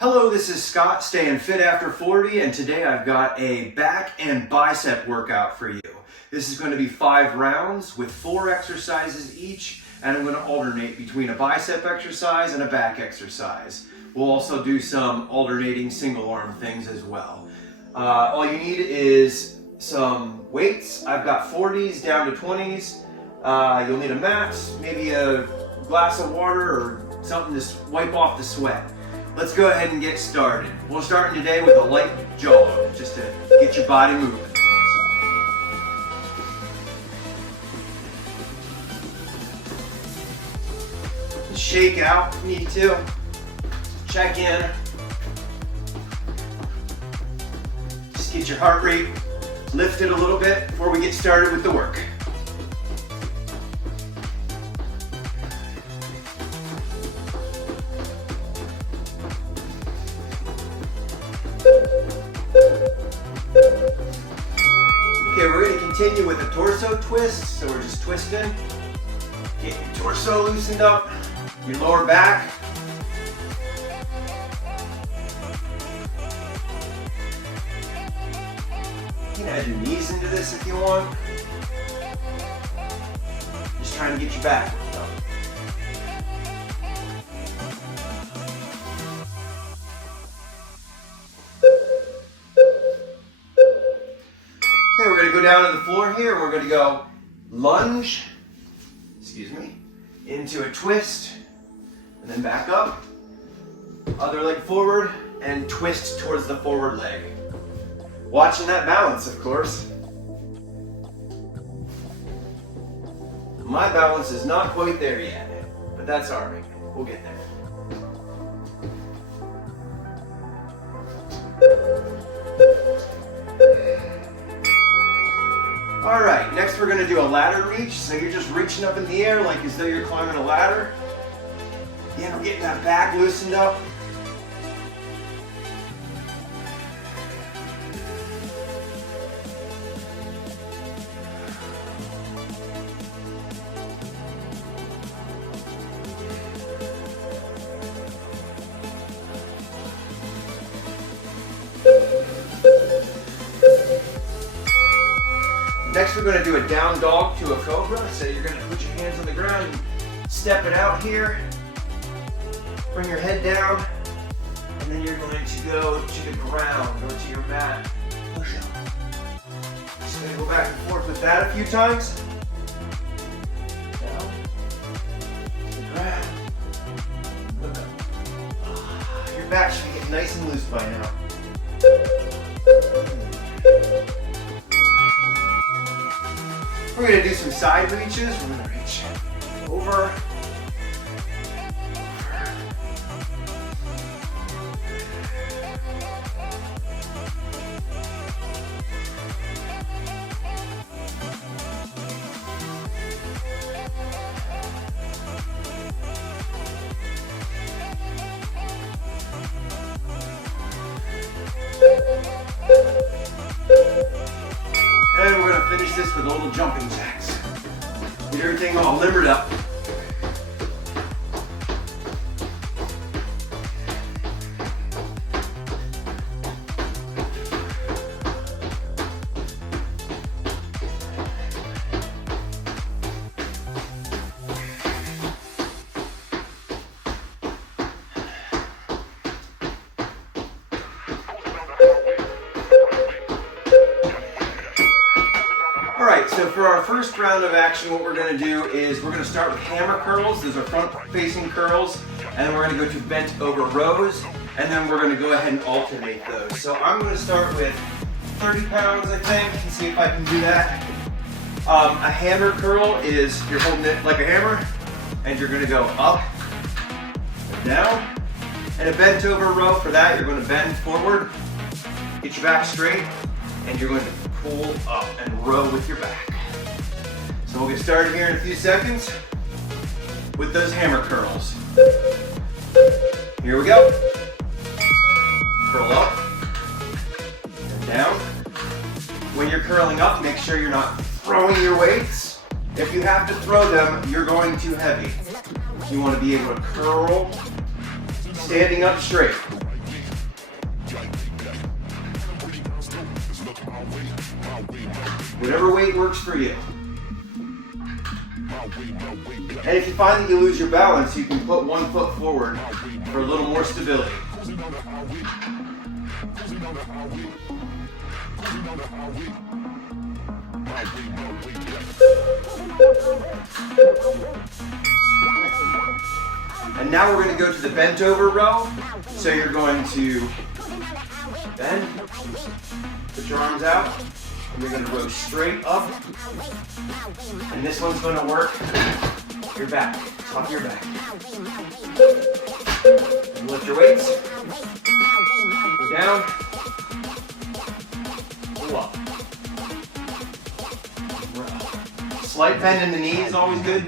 Hello, this is Scott, staying fit after 40, and today I've got a back and bicep workout for you. This is going to be 5 rounds with 4 exercises each, and I'm going to alternate between a bicep exercise and a back exercise. We'll also do some alternating single arm things as well. All you need is some weights. I've got 40s down to 20s. You'll need a mat, maybe a glass of water or something to wipe off the sweat. Let's go ahead and get started. We're starting today with a light jog, just to get your body moving. So, shake out if you need to. Check in. Just get your heart rate lifted a little bit before we get started with the work. Okay, we're going to continue with a torso twist, so we're just twisting. Get your torso loosened up, your lower back. You can add your knees into this if you want. Just trying to get your back worked up. Okay, we're going to go down to the floor here. We're going to go lunge, into a twist, and then back up. Other leg forward, and twist towards the forward leg. Watching that balance, of course. My balance is not quite there yet, but that's all right. We'll get there. All right, next we're gonna do a ladder reach. So you're just reaching up in the air like as though you're climbing a ladder. Again, we're getting that back loosened up. Next we're going to do a down dog to a Cobra. So you're going to put your hands on the ground and step it out here. Bring your head down. And then you're going to go to the ground or to your mat. Push up. Just going to go back and forth with that a few times. Down. To the ground. Look up. Your back should be getting nice and loose by now. We're going to do some side reaches. We're going to reach over. And we're going to finish this with a little jumping jacks. Get everything all limbered up. So for our first round of action, what we're going to do is we're going to start with hammer curls. Those are front-facing curls. And then we're going to go to bent over rows. And then we're going to go ahead and alternate those. So I'm going to start with 30 pounds, I think, and see if I can do that. A hammer curl is you're holding it like a hammer, and you're going to go up and down. And a bent over row, for that, you're going to bend forward, get your back straight, and you're going to pull up and row with your back. So we'll get started here in a few seconds with those hammer curls. Here we go. Curl up and down. When you're curling up, make sure you're not throwing your weights. If you have to throw them, you're going too heavy. You want to be able to curl, standing up straight. Whatever weight works for you. And if you find that you lose your balance, you can put one foot forward for a little more stability. And now we're going to go to the bent over row. So you're going to bend, put your arms out, and you're going to row straight up. And this one's going to work your back, top of your back. And lift your weights. Go down. Pull up. Slight bend in the knee is always good.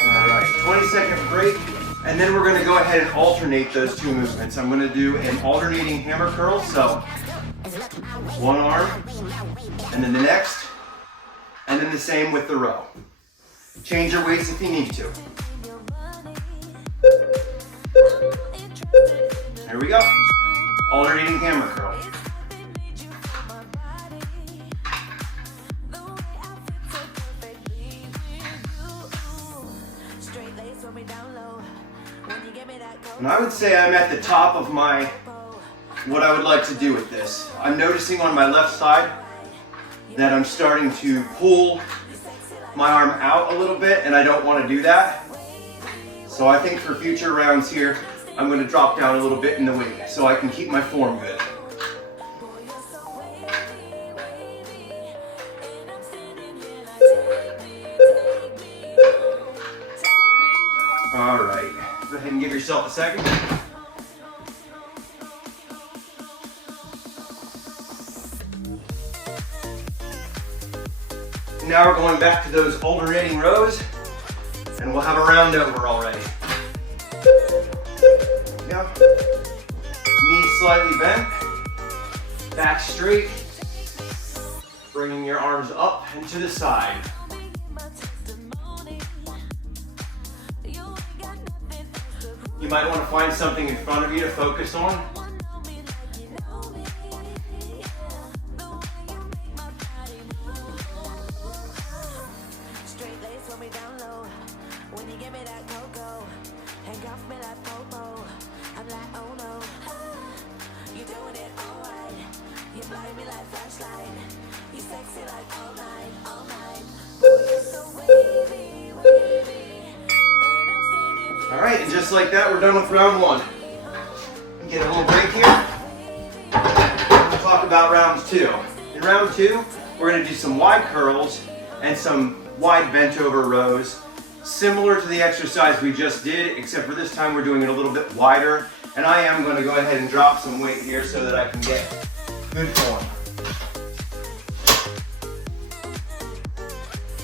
Alright, 20-second break, and then we're going to go ahead and alternate those two movements. I'm going to do an alternating hammer curl, so one arm, and then the next, and then the same with the row. Change your weights if you need to. There we go. Alternating hammer curl. And I would say I'm at the top of what I would like to do with this. I'm noticing on my left side that I'm starting to pull my arm out a little bit, and I don't want to do that. So I think for future rounds here, I'm going to drop down a little bit in the weight so I can keep my form good. All right, go ahead and give yourself a second. Now we're going back to those alternating rows, and we'll have a round over already. Yeah. Knees slightly bent, back straight, bringing your arms up and to the side. You might want to find something in front of you to focus on. All right, and just like that, we're done with round one. Get a little break here. We'll talk about round two. In round two, we're going to do some wide curls and some wide bent over rows, similar to the exercise we just did, except for this time we're doing it a little bit wider. And I am going to go ahead and drop some weight here so that I can get good form.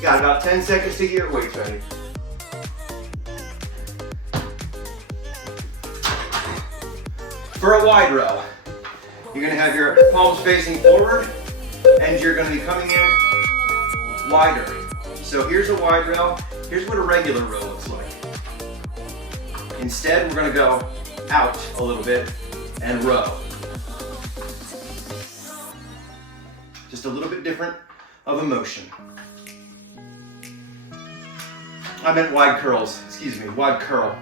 Got about 10 seconds to get your weights ready. For a wide row, you're going to have your palms facing forward, and you're going to be coming in wider. So here's a wide row. Here's what a regular row looks like. Instead, we're going to go out a little bit and row. Just a little bit different of a motion. I meant wide curls, excuse me, wide curl.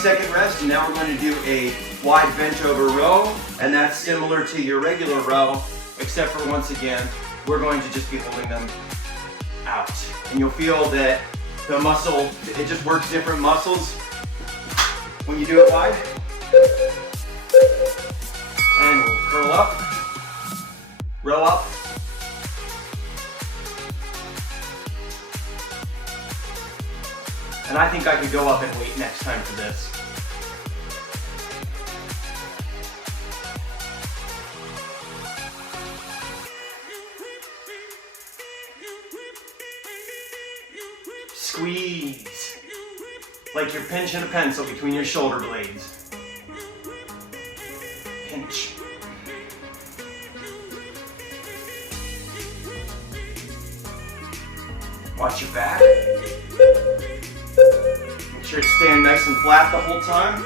Second rest, and now we're going to do a wide bent over row, and that's similar to your regular row, except for once again, we're going to just be holding them out. And you'll feel that the muscle, it just works different muscles when you do it wide. And we'll curl up, row up. And I think I could go up in weight next time for this. Squeeze, like you're pinching a pencil between your shoulder blades. Pinch. Watch your back. Make sure it's staying nice and flat the whole time.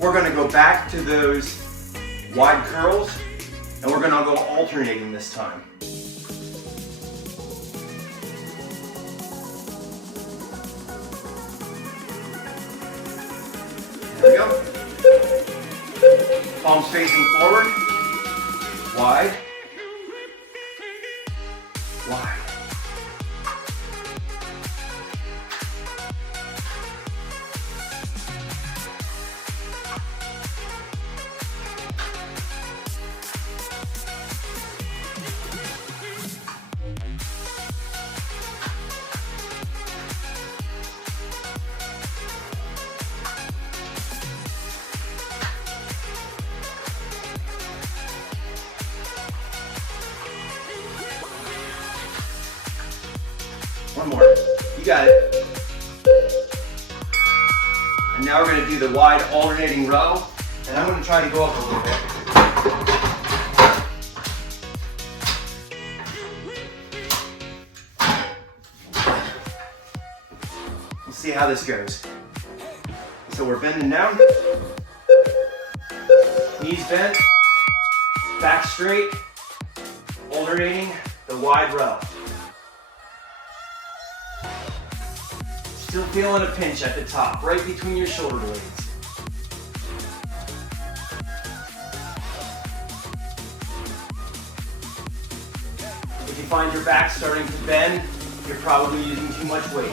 We're going to go back to those wide curls, and we're going to go alternating this time. There we go. Palms facing forward. Wide. Wide. One more. You got it. And now we're going to do the wide alternating row. And I'm going to try to go up a little bit. We'll see how this goes. So we're bending down. Knees bent. Back straight. Alternating the wide row. Still feeling a pinch at the top, right between your shoulder blades. If you find your back starting to bend, you're probably using too much weight.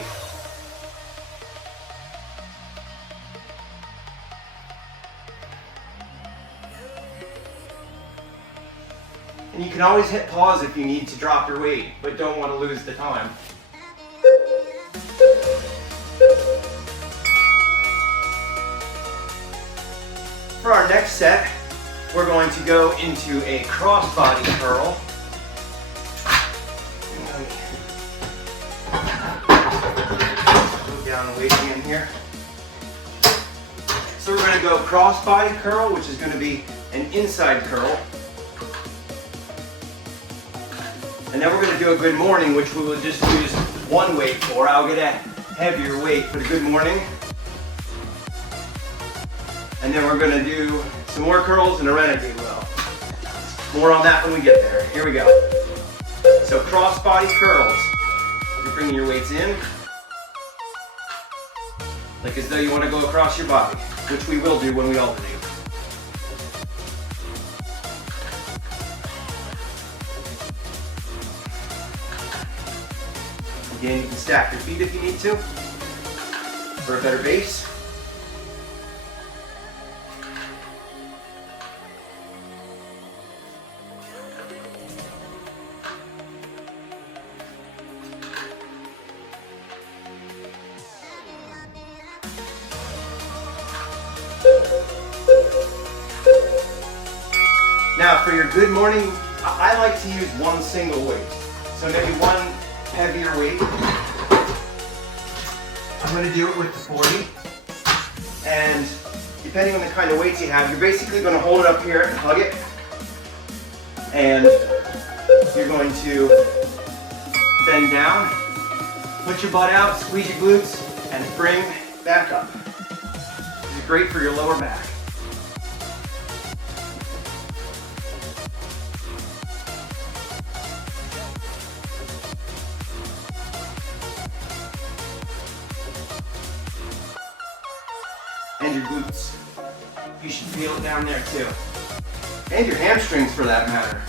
And you can always hit pause if you need to drop your weight, but don't want to lose the time. For our next set, we're going to go into a crossbody curl. Move down the weight again here. So we're going to go crossbody curl, which is going to be an inside curl. And then we're going to do a good morning, which we will just use one weight for. I'll get a heavier weight for the good morning. And then we're going to do some more curls and a Renegade Row. More on that when we get there. Here we go. So cross-body curls. You're bringing your weights in, like as though you want to go across your body, which we will do when we alternate. Again, you can stack your feet if you need to, for a better base. Now for your good morning, I like to use one single weight. So maybe one heavier weight. I'm going to do it with the 40. And depending on the kind of weights you have, you're basically going to hold it up here and hug it. And you're going to bend down, put your butt out, squeeze your glutes, and bring back up. This is great for your lower back. And your glutes. You should feel it down there too. And your hamstrings for that matter.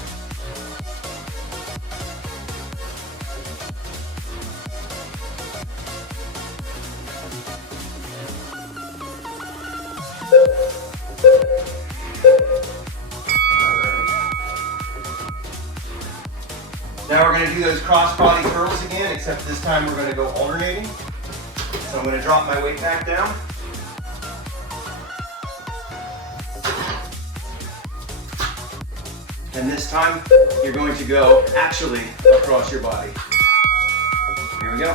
going to do those cross body curls again, except this time we're going to go alternating. So I'm going to drop my weight back down. And this time, you're going to go actually across your body. Here we go.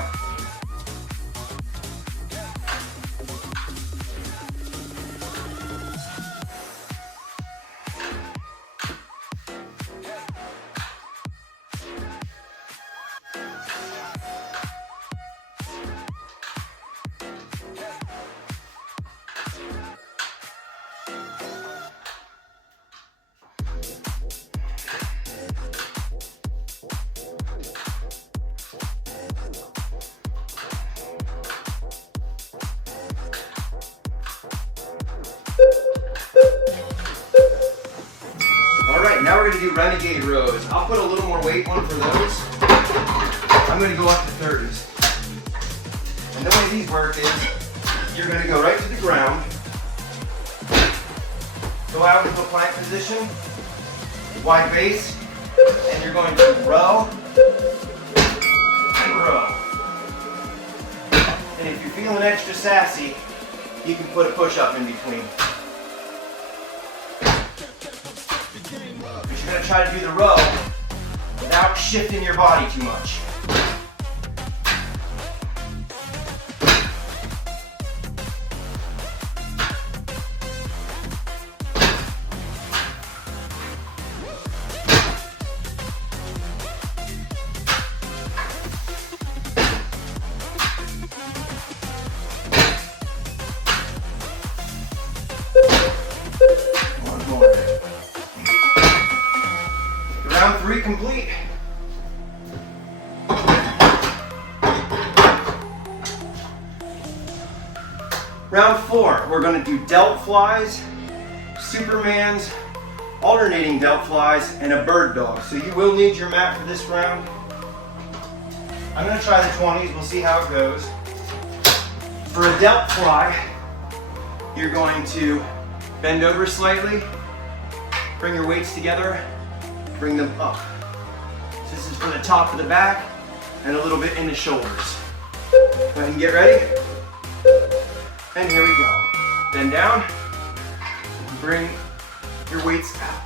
Now we're going to do Renegade Rows. I'll put a little more weight on for those. I'm going to go up to 30s. And the way these work is, you're going to go right to the ground, go out into a plank position, wide base, and you're going to row and row. And if you're feeling extra sassy, you can put a push-up in between. You're going to try to do the row without shifting your body too much. One more. Round 3 complete. Round 4, we're going to do delt flies, Supermans, alternating delt flies, and a bird dog. So you will need your mat for this round. I'm going to try the 20s, we'll see how it goes. For a delt fly, you're going to bend over slightly, bring your weights together, bring them up. So this is from the top of the back and a little bit in the shoulders. Go ahead and get ready. And here we go. Bend down, bring your weights out.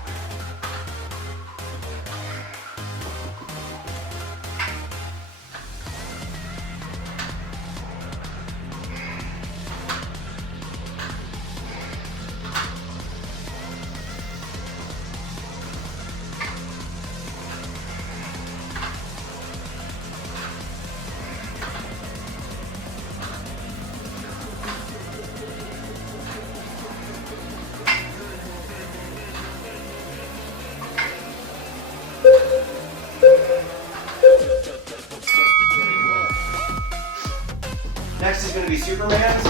Next is going to be Supermans.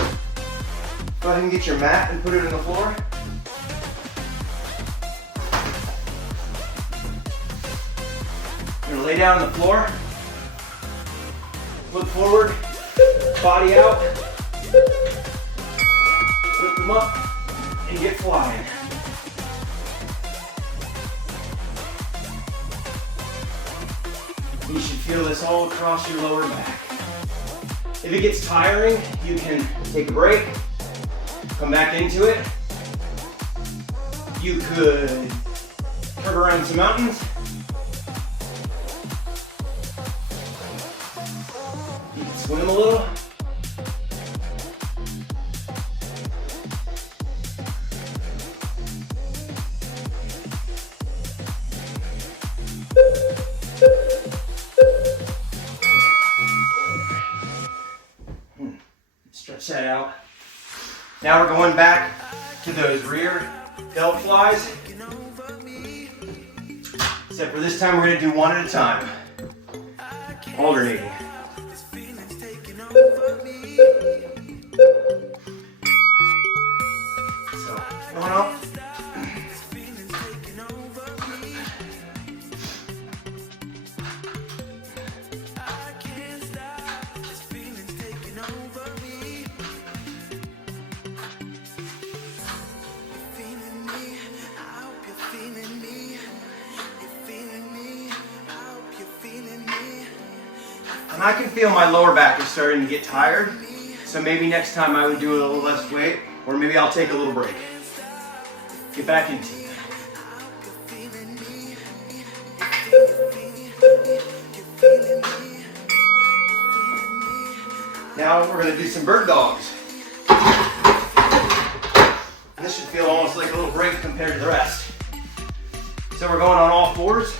Go ahead and get your mat and put it on the floor. You're going to lay down on the floor. Look forward, body out. Lift them up and get flying. You should feel this all across your lower back. If it gets tiring, you can take a break, come back into it. You could turn around some mountains. You can swim a little. Stretch that out. Now we're going back to those rear delt flies. Except for this time we're going to do one at a time. Alternating. So, going up. Feeling me, And I can feel my lower back is starting to get tired. So maybe next time I would do a little less weight, or maybe I'll take a little break. Get back into it. Now we're going to do some bird dogs. And this should feel almost like a little break compared to the rest. So we're going on all fours,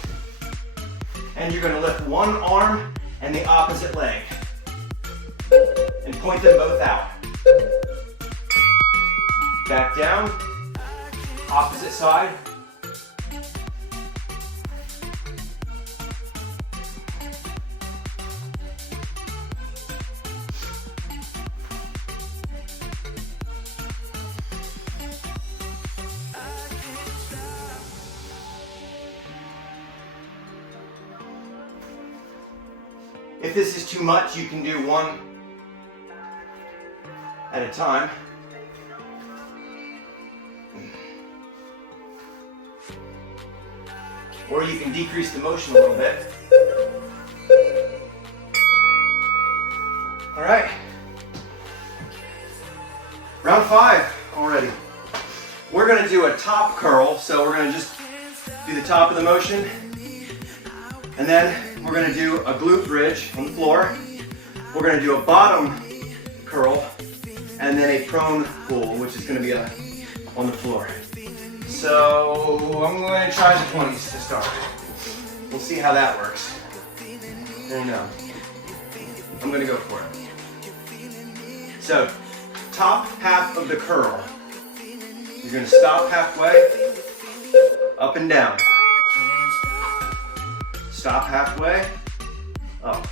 and you're going to lift one arm and the opposite leg, and point them both out. Back down, opposite side. If this is too much, you can do one at a time. Or you can decrease the motion a little bit. All right. Round 5 already. We're going to do a top curl, so we're going to just do the top of the motion, and then we're going to do a glute bridge on the floor. We're going to do a bottom curl, and then a prone pull, which is going to be on the floor. So I'm going to try the 20s to start. We'll see how that works. I know. I'm going to go for it. So, top half of the curl. You're going to stop halfway, up and down. Stop halfway, up.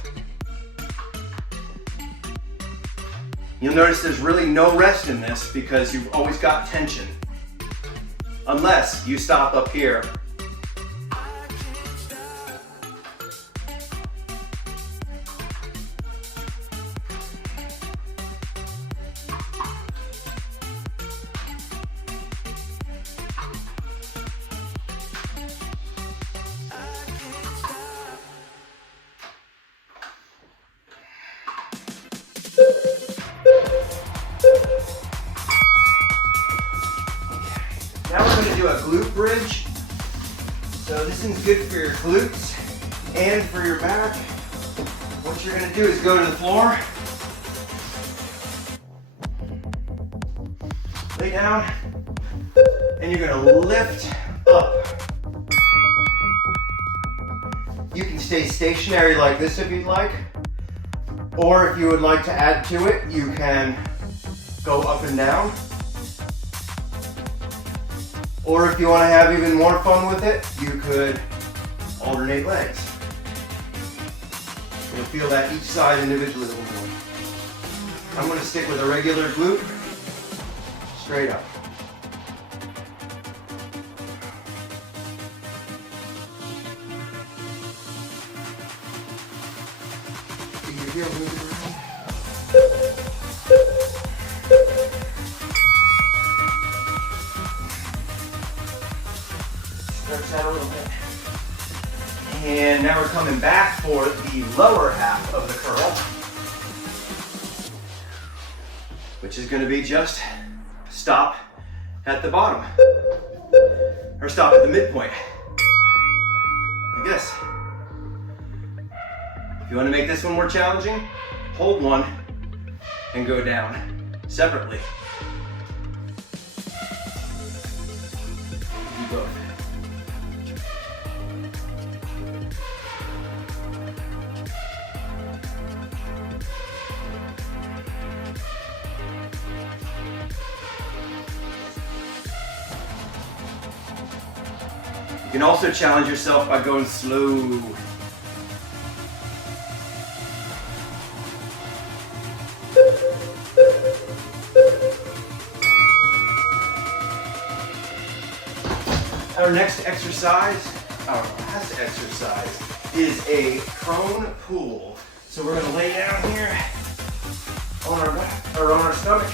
You'll notice there's really no rest in this because you've always got tension. Unless you stop up here. Now we're going to do a glute bridge. So this is good for your glutes and for your back. What you're going to do is go to the floor, lay down, and you're going to lift up. You can stay stationary like this if you'd like, or if you would like to add to it, you can go up and down. Or if you want to have even more fun with it, you could alternate legs. You'll feel that each side individually a little more. I'm going to stick with a regular glute, straight up. Keep your heel moving around. Stretch that a little bit. And now we're coming back for the lower half of the curl, which is going to be just stop at the bottom, or stop at the midpoint, like this. If you want to make this one more challenging, hold one and go down separately. Do both. You can also challenge yourself by going slow. Our next exercise, our last exercise, is a prone pull. So we're going to lay down here on our back, or on our stomach,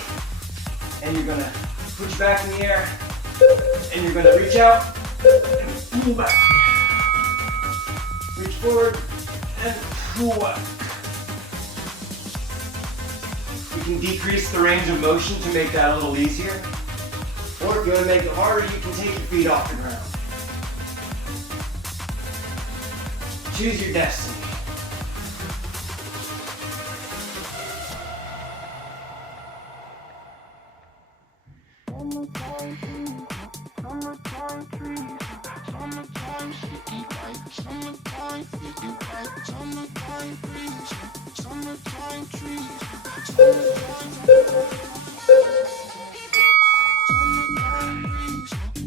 and you're going to push back in the air, and you're going to reach out and pull back. Reach forward and pull back. You can decrease the range of motion to make that a little easier. Or if you want to make it harder, you can take your feet off the ground. Choose your destiny.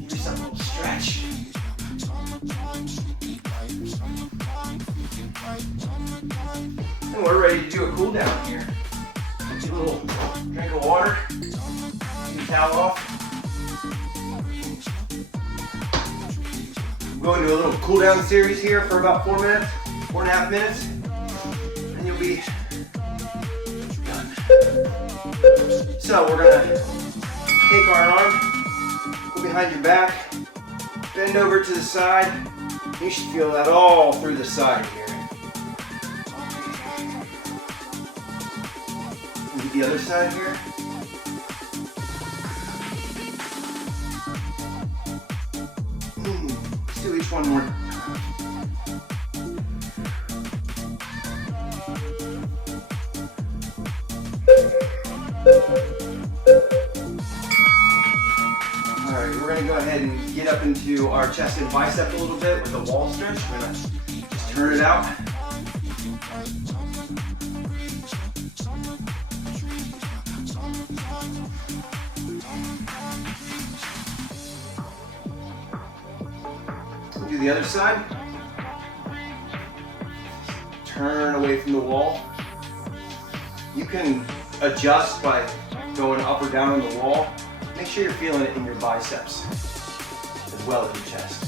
Do some little stretch. And we're ready to do a cool down here. Get a little drink of water. Get your towel off. We're going to a little cool down series here for about 4 minutes, 4.5 minutes, and you'll be done. So we're gonna take our arm, go behind your back, bend over to the side. You should feel that all through the side here. And get the other side here. Let's do each one more time. Alright, we're going to go ahead and get up into our chest and bicep a little bit with a wall stretch. We're going to just turn it out. We'll do the other side. Turn away from the wall. You can adjust by going up or down on the wall. Make sure you're feeling it in your biceps as well as your chest.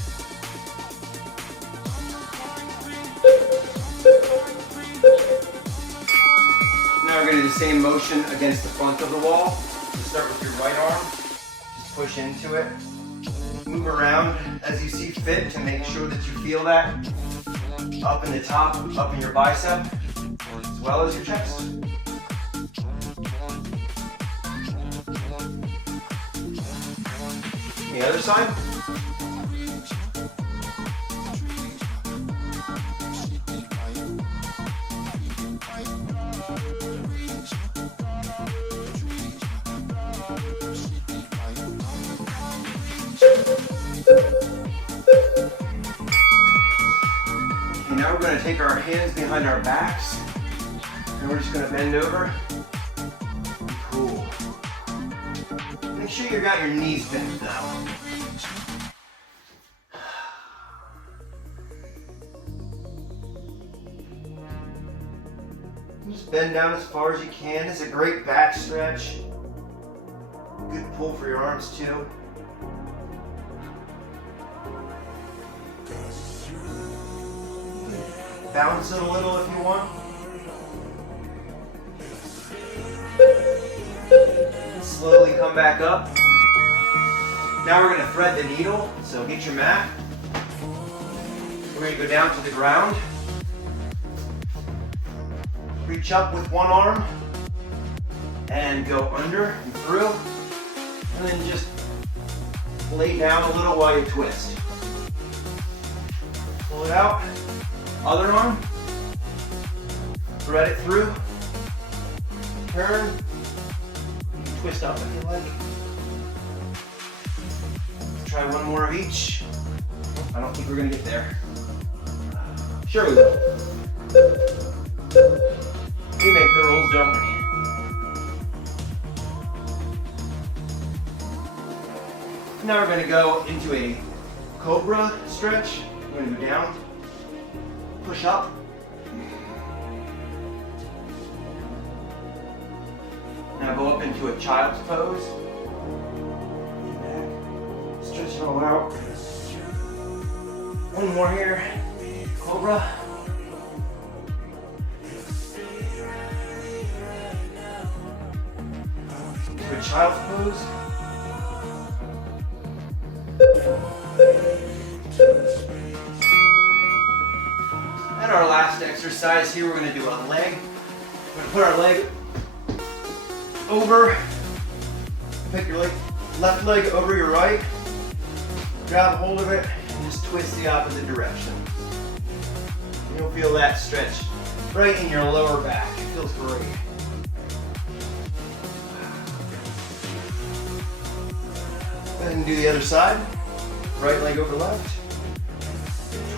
Now we're going to do the same motion against the front of the wall. So start with your right arm, just push into it. Move around as you see fit to make sure that you feel that up in the top, up in your bicep, as well as your chest. The other side. Okay, now we're going to take our hands behind our backs and we're just going to bend over. Cool. Make sure you got your knees bent though. Just bend down as far as you can. It's a great back stretch. Good pull for your arms too. Bounce it a little if you want. Slowly come back up. Now we're going to thread the needle, so get your mat. We're going to go down to the ground. Reach up with one arm and go under and through. And then just lay down a little while you twist. Pull it out. Other arm. Thread it through. Turn. Twist up if you like. Try one more of each. I don't think we're going to get there. Sure we will. We make the rules, don't we? Now we're going to go into a Cobra stretch. We're going to go down, push up. Now go up into a child's pose. Stretch it all out. One more here. Cobra. To a child's pose. And our last exercise here, we're going to do a leg. We're going to put our leg over, pick your left leg over your right, grab hold of it, and just twist the opposite direction. You'll feel that stretch right in your lower back. It feels great. Go ahead and do the other side. Right leg over left.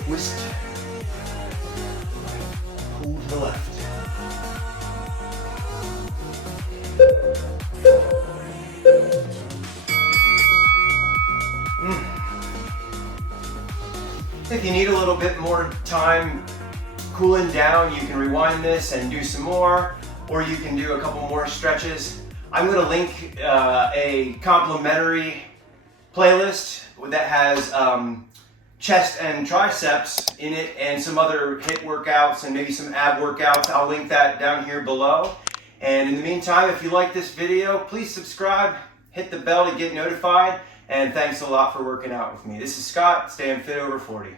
Twist. Pull to the left. If you need a little bit more time cooling down, you can rewind this and do some more, or you can do a couple more stretches. I'm going to link a complimentary playlist that has chest and triceps in it and some other hip workouts and maybe some ab workouts. I'll link that down here below. And in the meantime, if you like this video, please subscribe, hit the bell to get notified, and thanks a lot for working out with me. This is Scott, staying fit over 40.